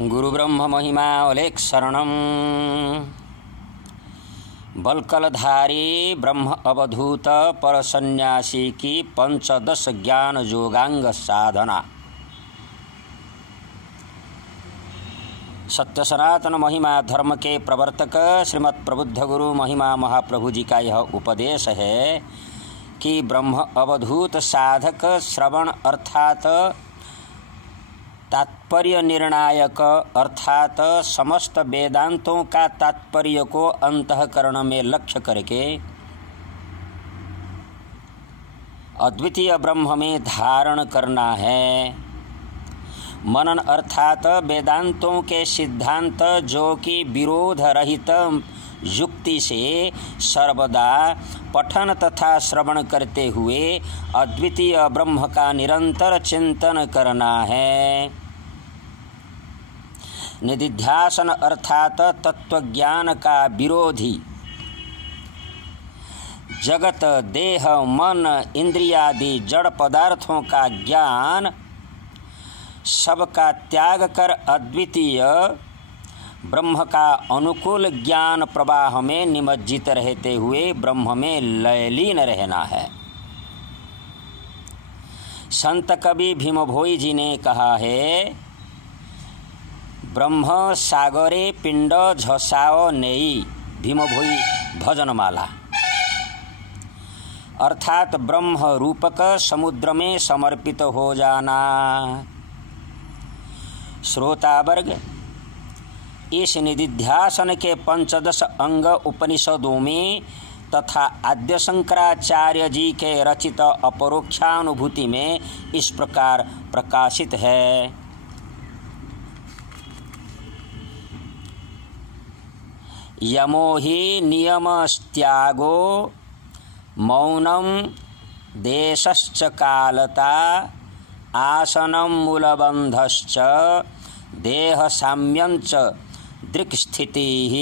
गुरु ब्रह्म महिमा अलेख शरणम। बलकलधारी ब्रह्म अवधूत पर सन्यासी की पंचदश ज्ञान योगांग साधना। सत्य सनातन महिमा धर्म के प्रवर्तक श्रीमद् प्रबुद्ध गुरु महिमा महाप्रभु जी का यह उपदेश है कि ब्रह्म अवधूत साधक श्रवण अर्थात तात्पर्य निर्णायक अर्थात समस्त वेदांतों का तात्पर्य को अंतःकरण में लक्ष्य करके अद्वितीय ब्रह्म में धारण करना है। मनन अर्थात वेदांतों के सिद्धांत जो कि विरोध रहित युक्ति से सर्वदा पठन तथा श्रवण करते हुए अद्वितीय ब्रह्म का निरंतर चिंतन करना है। निदिध्यासन अर्थात तत्वज्ञान का विरोधी जगत देह मन इंद्रियादि जड़ पदार्थों का ज्ञान सबका त्याग कर अद्वितीय ब्रह्म का अनुकूल ज्ञान प्रवाह में निमज्जित रहते हुए ब्रह्म में लयलीन रहना है। संत कवि भीमभोई जी ने कहा है, ब्रह्म सागरे पिंड झसाओ नेई। भीमभोई भजनमाला अर्थात ब्रह्म रूपक समुद्र में समर्पित हो जाना। श्रोतावर्ग, इस निदिध्यासन के पंचदश अंग उपनिषदों में तथा आद्य शंकराचार्य जी के रचित अपरोक्षानुभूति में इस प्रकार प्रकाशित है। यमो हि नियमस्त्यागो मौनम देशश्च कालता आसनं मूलबंधश्च देह साम्यंच दृक्स्थितिः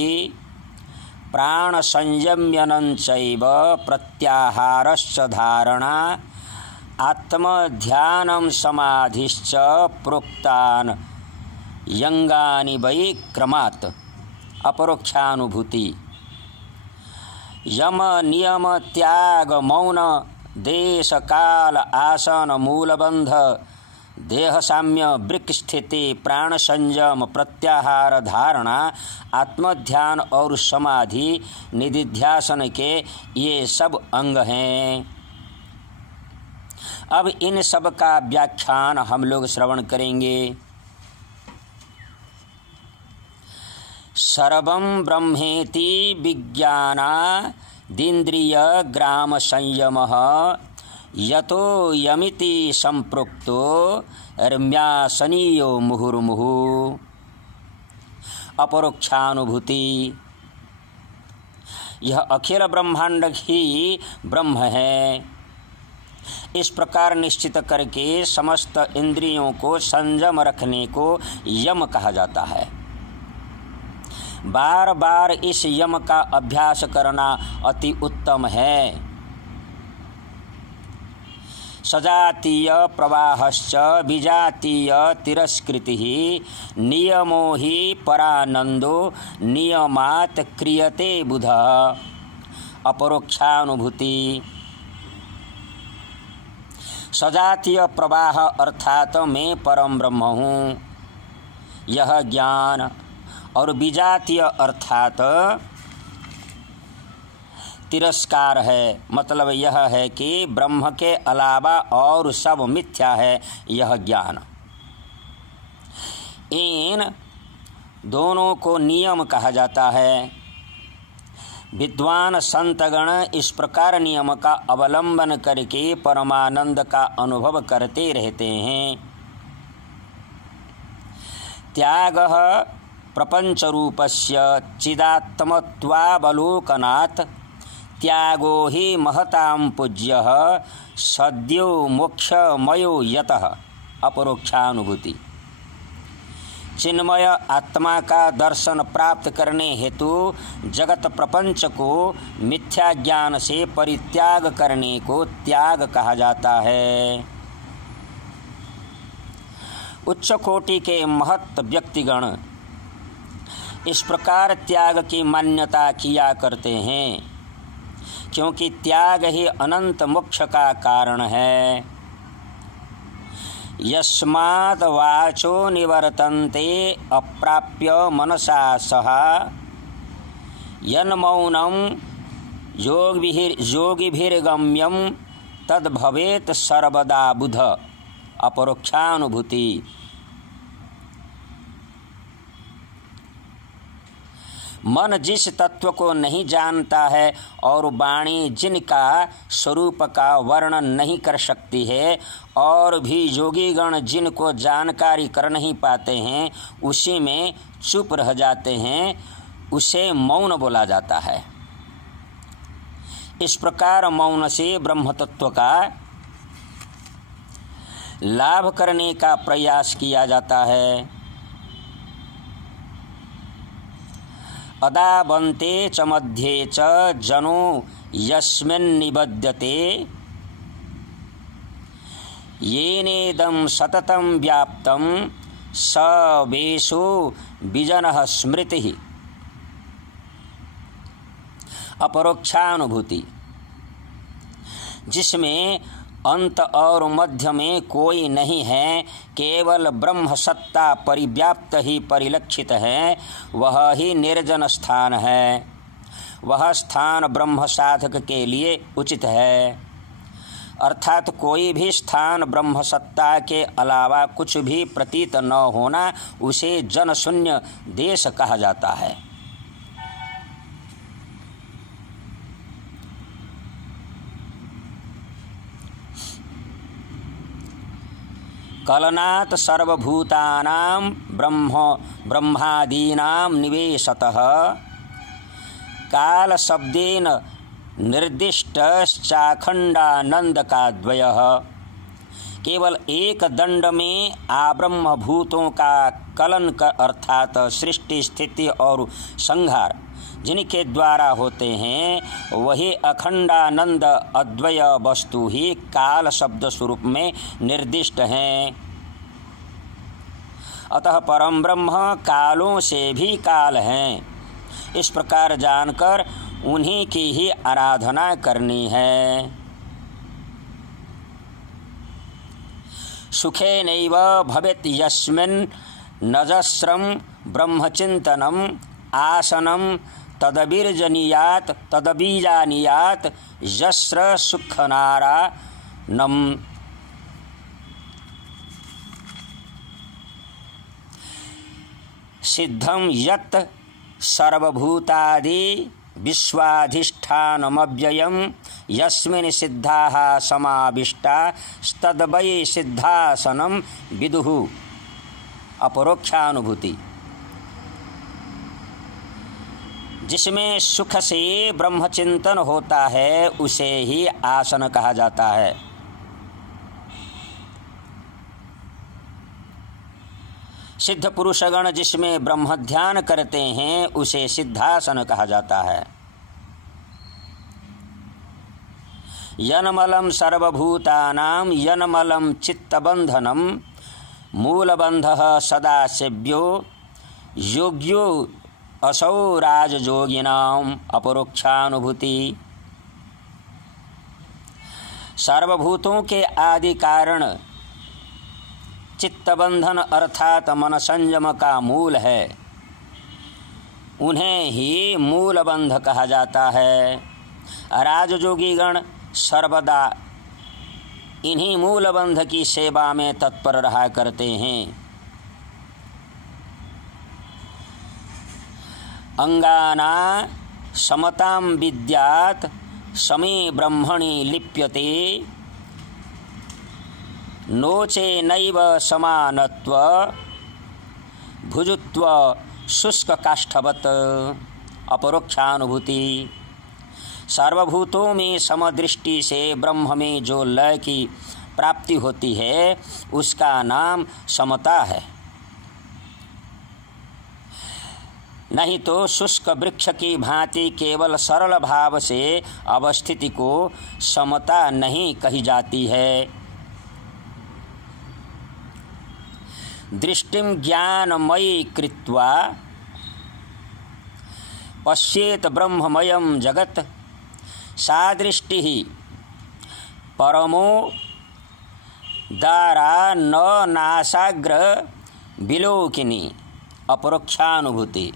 प्राण संयम्यनंचैव प्रत्याहारश्च धारणा आत्मध्यानं समाधिश्च प्रोक्तान यंगानि वै क्रमात्। अपरोक्षानुभूति। यम नियम त्याग मौन देश काल आसन मूलबंध देह साम्य वृक्क स्थिति प्राण संयम प्रत्याहार धारणा आत्मध्यान और समाधि निदिध्यासन के ये सब अंग हैं। अब इन सब का व्याख्यान हम लोग श्रवण करेंगे। सर्वं ब्रह्मेति विज्ञानादिन्द्रिय ग्राम संयमः यतो यमिति संप्रोक्तो रम्यासनीयो मुहुर्मुहु। अपरोक्षानुभूति। यह अखिल ब्रह्मांड ही ब्रह्म है, इस प्रकार निश्चित करके समस्त इंद्रियों को संयम रखने को यम कहा जाता है। बार बार इस यम का अभ्यास करना अति उत्तम है। सजातीय प्रवाहश्च विजातीय तिरस्कृतिः नियमो हि परानंदो नियमात् क्रियते बुधः। अपरोक्षानुभूति। सजातीय प्रवाह अर्थात मैं परम ब्रह्म हूँ, यह ज्ञान। और विजातीय अर्थात तिरस्कार है, मतलब यह है कि ब्रह्म के अलावा और सब मिथ्या है, यह ज्ञान। इन दोनों को नियम कहा जाता है। विद्वान संतगण इस प्रकार नियम का अवलंबन करके परमानंद का अनुभव करते रहते हैं। त्यागः प्रपंच रूपस्य चिदात्मत्वावलोकनात् त्यागो हि महतां पूज्यः सद्यो मोक्षमयो यतः। अपरोक्षानुभूति। चिन्मय आत्मा का दर्शन प्राप्त करने हेतु जगत प्रपंच को मिथ्या ज्ञान से परित्याग करने को त्याग कहा जाता है। उच्च कोटि के महत् व्यक्तिगण इस प्रकार त्याग की मान्यता किया करते हैं, क्योंकि त्याग ही अनंत मोक्ष का कारण है। यस्मात् वाचो निवर्तन्ते अप्राप्य मनसा सह यन्मौनं योगिभिर्गम्यं तद्भवेत् सर्वदा बुध अपरोक्षानुभूति। मन जिस तत्व को नहीं जानता है और वाणी जिनका स्वरूप का वर्णन नहीं कर सकती है और भी योगीगण जिनको जानकारी कर नहीं पाते हैं, उसी में चुप रह जाते हैं, उसे मौन बोला जाता है। इस प्रकार मौन से ब्रह्म तत्व का लाभ करने का प्रयास किया जाता है। अदाबन्ते च मध्ये च जनो यस्मिन्निबध्यते येनेदं सततं व्याप्तं स वेशो विजनः स्मृतिः अपरोक्षानुभूति। जिसमें अंत और मध्य में कोई नहीं है, केवल ब्रह्म सत्ता परिव्याप्त ही परिलक्षित है, वह ही निर्जन स्थान है। वह स्थान ब्रह्म साधक के लिए उचित है। अर्थात कोई भी स्थान ब्रह्म सत्ता के अलावा कुछ भी प्रतीत न होना, उसे जन शून्य देश कहा जाता है। कलनात् सर्वभूतानां ब्रह्मादीनां निवेशतः काल शब्देन निर्दिष्टश्चाखंडानंद का द्वयः। केवल एक दंड में आब्रह्म भूतों का कलन अर्थात सृष्टि स्थिति और संहार जिनके द्वारा होते हैं, वही अखंडानंद अद्वय वस्तु ही काल शब्द स्वरूप में निर्दिष्ट हैं। अतः परम ब्रह्म कालों से भी काल हैं। इस प्रकार जानकर उन्हीं की ही आराधना करनी है। सुखेनैव भवेत् यस्मिन् नजस्रं ब्रह्मचिन्तनम् आसनं तदबीजानीयात यस्र सुखनारायणम्। सिद्धं यत् सर्वभूतादि विश्वाधिष्ठानमव्ययं यस्मिन् सिद्धाः समाविष्टास्तद्वै सिद्धासनं विदुः अपरोक्षानुभूति। जिसमें सुख से ब्रह्मचिंतन होता है, उसे ही आसन कहा जाता है। सिद्ध पुरुषगण जिसमें ब्रह्म ध्यान करते हैं, उसे सिद्धासन कहा जाता है। यन्मलं सर्वभूतानां यन्मलं चित्तबंधनं मूलबंधः सदा सेव्यो योग्यो असौ राजयोगिनां अपरोक्षानुभूति। सर्वभूतों के आदि कारण चित्तबंधन अर्थात मन संयम का मूल है, उन्हें ही मूलबंध कहा जाता है। राजयोगीगण सर्वदा इन्हीं मूलबंध की सेवा में तत्पर रहा करते हैं। अंगाना समतां विद्यात् समे ब्रह्मणि लिप्यते नोचे नैव समानत्व भुजुत्व शुष्क काष्ठवत् अपरोक्षानुभूति। सर्वभूतों में समदृष्टि से ब्रह्म में जो लय की प्राप्ति होती है, उसका नाम समता है। नहीं तो शुष्क वृक्ष की भांति केवल सरल भाव से अवस्थिति को समता नहीं कही जाती है। दृष्टिं ज्ञानमयी कृत्वा पश्येत ब्रह्ममयं जगत् सा दृष्टिः परमो दारा न नासाग्र विलोकिनी अपरोक्षानुभूति।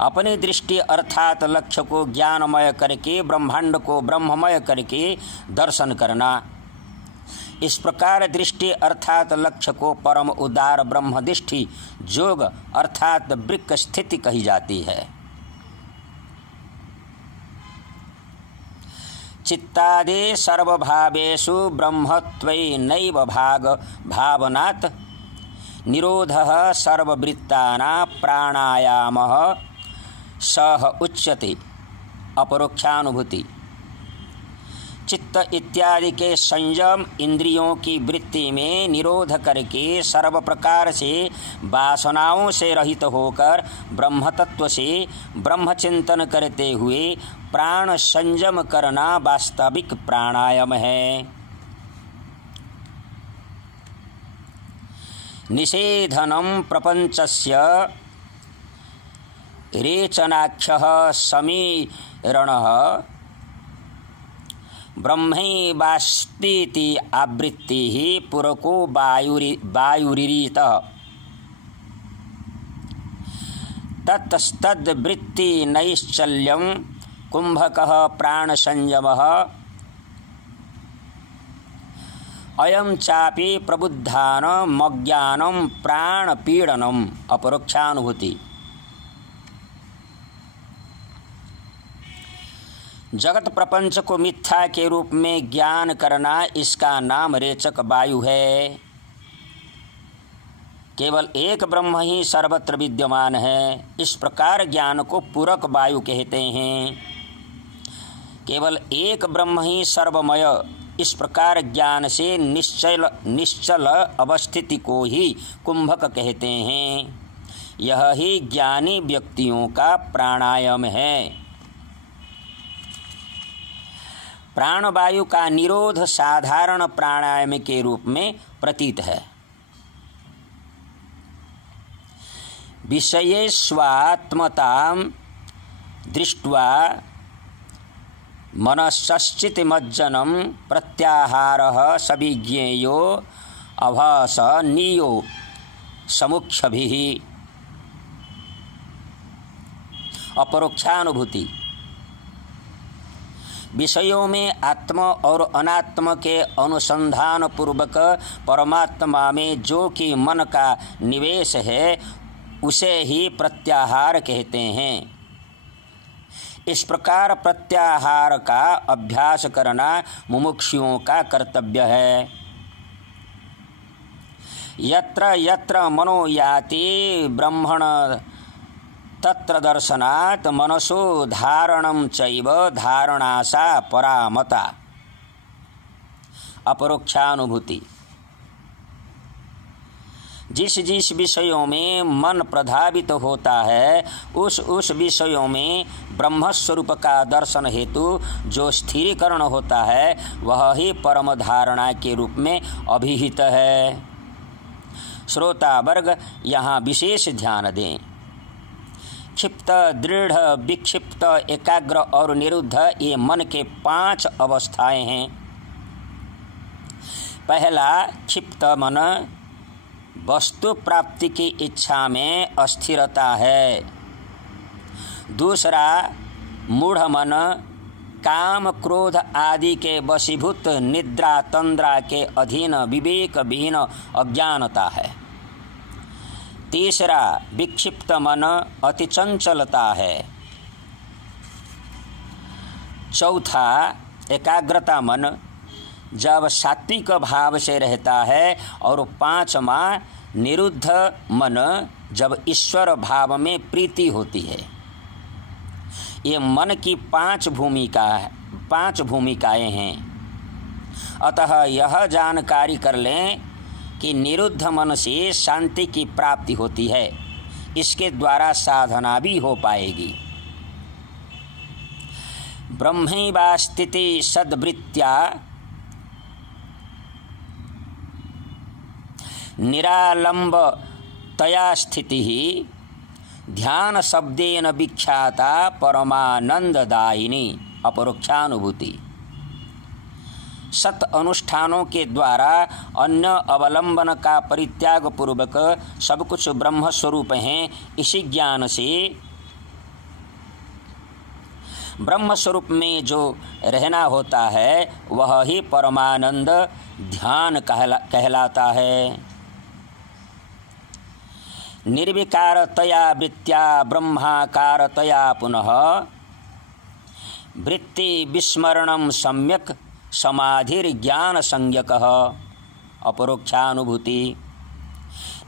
अपनी दृष्टि अर्थात लक्ष्य को ज्ञानमय करके ब्रह्मांड को ब्रह्ममय करके दर्शन करना। इस प्रकार दृष्टि अर्थात लक्ष्य को परम उदार ब्रह्मदृष्टि जोग अर्थात वृक्क स्थिति कही जाती है। चित्तादि सर्वभावेषु ब्रह्मत्वैनैव भाग भावनात् निरोधः सर्ववृत्तानां प्राणायामः सह उच्यते अपरोक्षानुभूति। चित्त इत्यादि के संयम इंद्रियों की वृत्ति में निरोध करके सर्व प्रकार से वासनाओं से रहित होकर ब्रह्म तत्व से ब्रह्म चिंतन करते हुए प्राण संयम करना वास्तविक प्राणायाम है। निषेधनं प्रपंचस्य रेचनाख्यः समीरणः ब्रह्मैवास्तीति आवृत्तिः पुरको वायुरिरीतः ततस्तद्वृत्ति नैश्चल्यं कुंभकः प्राणसंयमः अयं चापि प्रबुद्धानां अज्ञानं प्राणपीडनम् अपरोक्षानुभूति। जगत प्रपंच को मिथ्या के रूप में ज्ञान करना इसका नाम रेचक वायु है। केवल एक ब्रह्म ही सर्वत्र विद्यमान है, इस प्रकार ज्ञान को पूरक वायु कहते हैं। केवल एक ब्रह्म ही सर्वमय, इस प्रकार ज्ञान से निश्चल अवस्थिति को ही कुंभक कहते हैं। यह ही ज्ञानी व्यक्तियों का प्राणायाम है। प्राणवायु का निरोध साधारण प्राणायाम के रूप में प्रतीत है। विषये स्वात्मतां दृष्ट्वा मनश्चित्तमज्जनं प्रत्याहारः सविज्ञेयो अभासनीयो समुक्षभिः अपरोक्षानुभूति। विषयों में आत्म और अनात्म के अनुसंधान पूर्वक परमात्मा में जो कि मन का निवेश है उसे ही प्रत्याहार कहते हैं। इस प्रकार प्रत्याहार का अभ्यास करना मुमुक्षुओं का कर्तव्य है। यत्र यत्र मनो याति ब्रह्मण तत्र दर्शनात् मनसो धारणं चैव धारणासा परामता अपरोक्षानुभूति। जिस जिस विषयों में मन प्रभावित होता है उस विषयों में ब्रह्मस्वरूप का दर्शन हेतु जो स्थिरीकरण होता है वह ही परम धारणा के रूप में अभिहित है। श्रोता वर्ग यहाँ विशेष ध्यान दें। क्षिप्त, दृढ़, विक्षिप्त, एकाग्र और निरुद्ध ये मन के 5 अवस्थाएं हैं। पहला क्षिप्त मन वस्तु प्राप्ति की इच्छा में अस्थिरता है। दूसरा मूढ़ मन काम क्रोध आदि के वशीभूत निद्रा तंद्रा के अधीन विवेक विहीन अज्ञानता है। तीसरा विक्षिप्त मन अति चंचलता है। चौथा एकाग्रता मन जब सात्विक भाव से रहता है और 5वां निरुद्ध मन जब ईश्वर भाव में प्रीति होती है। ये मन की 5 भूमिकाएं हैं। अतः यह जानकारी कर लें कि निरुद्ध मन से शांति की प्राप्ति होती है, इसके द्वारा साधना भी हो पाएगी। ब्रह्मैवास्थिति सद्वृत्त्या निरालंबतया स्थितिः ध्यान शब्देन विख्याता परमानंददायिनी अपरोक्षानुभूति। सत अनुष्ठानों के द्वारा अन्य अवलंबन का परित्याग पूर्वक सब कुछ ब्रह्म स्वरूप हैं, इसी ज्ञान से ब्रह्म स्वरूप में जो रहना होता है वह ही परमानंद ध्यान कहलाता है। निर्विकारतया वृत्त्या ब्रह्माकारतया पुनः वृत्ति विस्मरणं सम्यक समाधिर्ज्ञान संज्ञकः अपरोक्षानुभूति।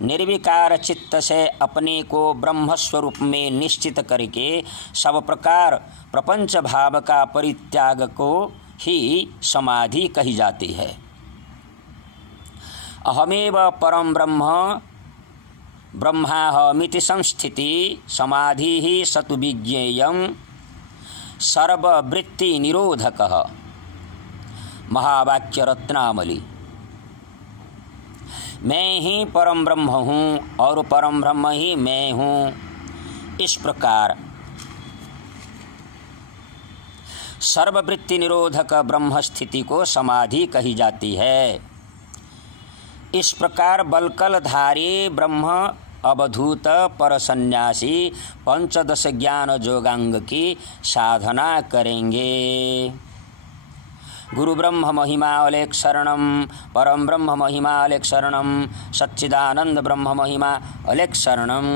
निर्विकार चित्त से अपने को ब्रह्म स्वरूप में निश्चित करके सब प्रकार प्रपंच भाव का परित्याग को ही समाधि कही जाती है। अहमेव परम ब्रह्म ब्रह्माहमिति संस्थिति समाधि ही सतु विज्ञेयं सर्ववृत्ति निरोधकः महावाक्य रत्नावली। मैं ही परम ब्रह्म हूँ और परम ब्रह्म ही मैं हूँ, इस प्रकार सर्ववृत्ति निरोधक ब्रह्म स्थिति को समाधि कही जाती है। इस प्रकार बलकलधारी ब्रह्म अवधूत पर सन्यासी 15 ज्ञान योगांग की साधना करेंगे। गुरु ब्रह्म महिमा अलेख शरणम, परम ब्रह्म महिमा अलेख शरणम, सच्चिदानंद ब्रह्म महिमा अलेख शरणम।